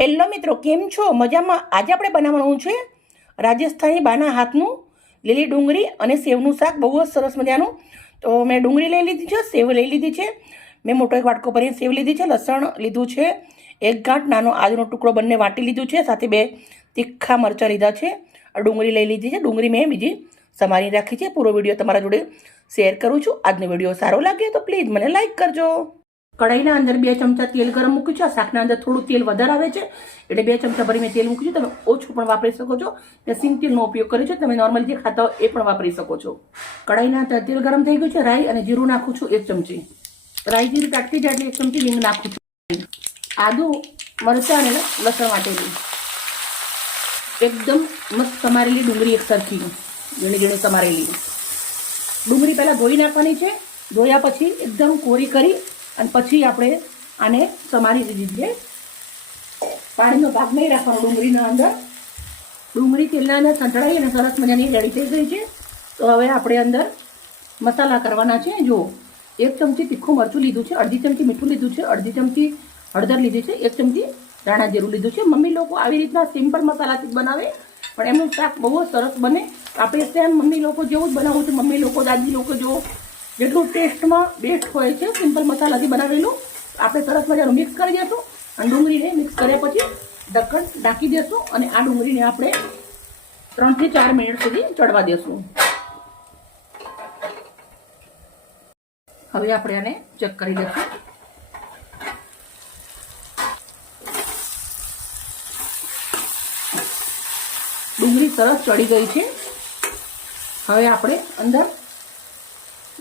Hello મિત્રો, કેમ છો? મજામાં? આજે આપણે બનાવવાનું છે રાજસ્થાની બાના હાથનું લીલી ડુંગળી અને સેવનું શાક. બહુ જ સરસ મજાનું. તો મેં ડુંગળી લઈ લીધી છે, સેવ લઈ લીધી છે, મેં મોટો એક વાટકો ભરીને સેવ લીધી છે, લસણ લીધું છે, એક ગાંઠ નાનો આદુનો ટુકડો બંને વાટી લીધું છે, સાથે 2 તીખા મરચાં લીધા છે, ડુંગળી લઈ લીધી છે. ડુંગળી મેં બીજી સમારી રાખી છે. પૂરો વિડીયો તમારા જોડે શેર કરું છું. આજનો વિડીયો સારો લાગે તો પ્લીઝ મને લાઈક કરજો. કઢાઈના અંદર 2 ચમચા તેલ ગરમ મૂક્યું છે. આ શાકના અંદર થોડું તેલ વધારે આવે છે એટલે 2 ચમચા ભરી મેં તેલ મૂક્યું છે. તમે ઓછું પણ વાપરી શકો છો. મેં સિંગ તેલનો ઉપયોગ કર્યો છે. તમે નોર્મલ જે ખાતા હોય એ પણ વાપરી શકો છો. કઢાઈના અંદર તેલ ગરમ થઈ ગયું છે. રાઈ અને જીરું નાખું છું 1 ચમચી. રાઈ જીરું ટાટકી જાય એટલે 1 ચમચી હિંગ નાખું છું. આદુ, મરચાં અને લસણ વાટેલું. એકદમ મસ્ત સમારેલી ડુંગળી એક સરખી ઝીણી ઝીણી સમારેલી. ડુંગળી પહેલાં ધોઈ નાખવાની છે. ધોયા પછી એકદમ કોરી કરી અને પછી આપણે આને સમારી દીધી છે. પાણીનો ભાગ નહીં રાખવાનો ડુંગળીના અંદર. ડુંગળી તેલના અંદર સંતળાઈ અને સરસ મજાની રેડી થઈ ગઈ છે. તો હવે આપણે અંદર મસાલા કરવાના છે. જો 1 ચમચી તીખું મરચું લીધું છે, 1/2 ચમચી મીઠું લીધું છે, 1/2 ચમચી હળદર લીધી છે, 1 ચમચી ધાણા જીરું લીધું છે. મમ્મી લોકો આવી રીતના સિમ્પલ મસાલાથી બનાવે પણ એમનું શાક બહુ જ સરસ બને. આપણે સેમ મમ્મી લોકો જેવું જ બનાવવું છે. મમ્મી લોકો, દાદી લોકો જો જેટલું ટેસ્ટમાં બેસ્ટ હોય છે સિમ્પલ મસાલાથી બનાવેલું. આપણે સરસ મજાનું મિક્સ કરી દઈશું અને ડુંગળીને મિક્સ કર્યા પછી ઢક્કણ ઢાંકી દઈશું અને આ ડુંગળીને આપણે 3 થી 4 મિનિટ સુધી ચડવા દઈશું. હવે આપણે આને ચેક કરી દઈશું. ડુંગળી સરસ ચડી ગઈ છે. હવે આપણે અંદર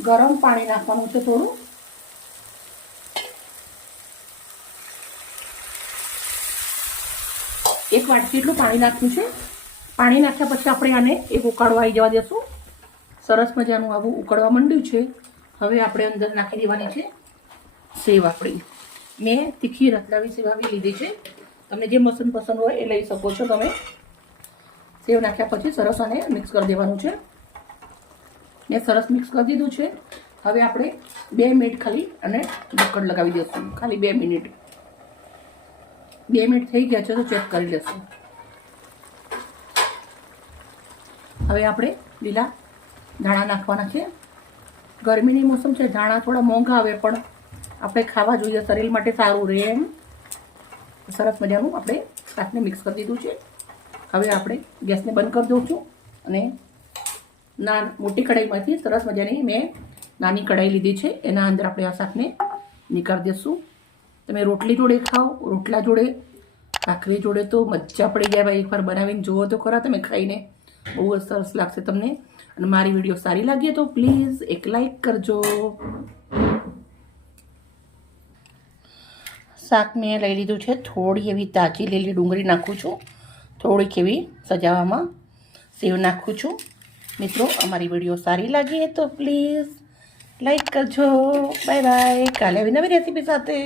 ગરમ પાણી નાખવાનું છે થોડું. એક વાટકી જેટલું પાણી નાખ્યું છે. પાણી નાખ્યા પછી આપણે આને એક ઉકાળો આવી જવા દેશું. સરસ મજાનું આવું ઉકળવા માંડ્યું છે. હવે આપણે અંદર નાખી દેવાની છે સેવ આપણી. મેં તીખી રતલાવી સેવ આવી લીધી છે. તમને જે મસન પસંદ હોય એ લઈ શકો છો તમે. સેવ નાખ્યા પછી સરસ આને મિક્સ કરી દેવાનું છે. મેં સરસ મિક્સ કરી દીધું છે. હવે આપણે 2 મિનિટ ખાલી અને ઢક્કણ લગાવી દઈશું. ખાલી 2 મિનિટ. 2 મિનિટ થઈ ગયા છે તો ચેક કરી લઈશું. હવે આપણે લીલા ધાણા નાખવાના છે. ગરમીની મોસમ છે, ધાણા થોડા મોંઘા આવે પણ આપણે ખાવા જોઈએ, શરીર માટે સારું રહે એમ. સરસ મજાનું આપણે શાકને મિક્સ કરી દીધું છે. હવે આપણે ગેસને બંધ કરી દઉં છું અને મોટી કઢાઈમાંથી સરસ મજાની મેં નાની કઢાઈ લીધી છે. એના અંદર આપણે આ શાકને નીકાળી દઈશું. તમે રોટલી જોડે ખાઓ, રોટલા જોડે, ભાખરી જોડે તો મજા પડી જાય. ભાઈ એકવાર બનાવીને જુઓ તો ખરા તમે ખાઈને. બહુ જ સરસ લાગશે તમને. અને મારી વિડીયો સારી લાગી તો પ્લીઝ એક લાઈક કરજો. શાક મેં લઈ લીધું છે. થોડી એવી તાજી લીલી ડુંગળી નાખું છું. થોડીક એવી સજાવવામાં સેવ નાખું છું. મિત્રો, અમારી વિડીયો સારી લાગી તો પ્લીઝ લાઈક કરજો. Bye bye. કાલે આવી નવી રેસીપી સાથે.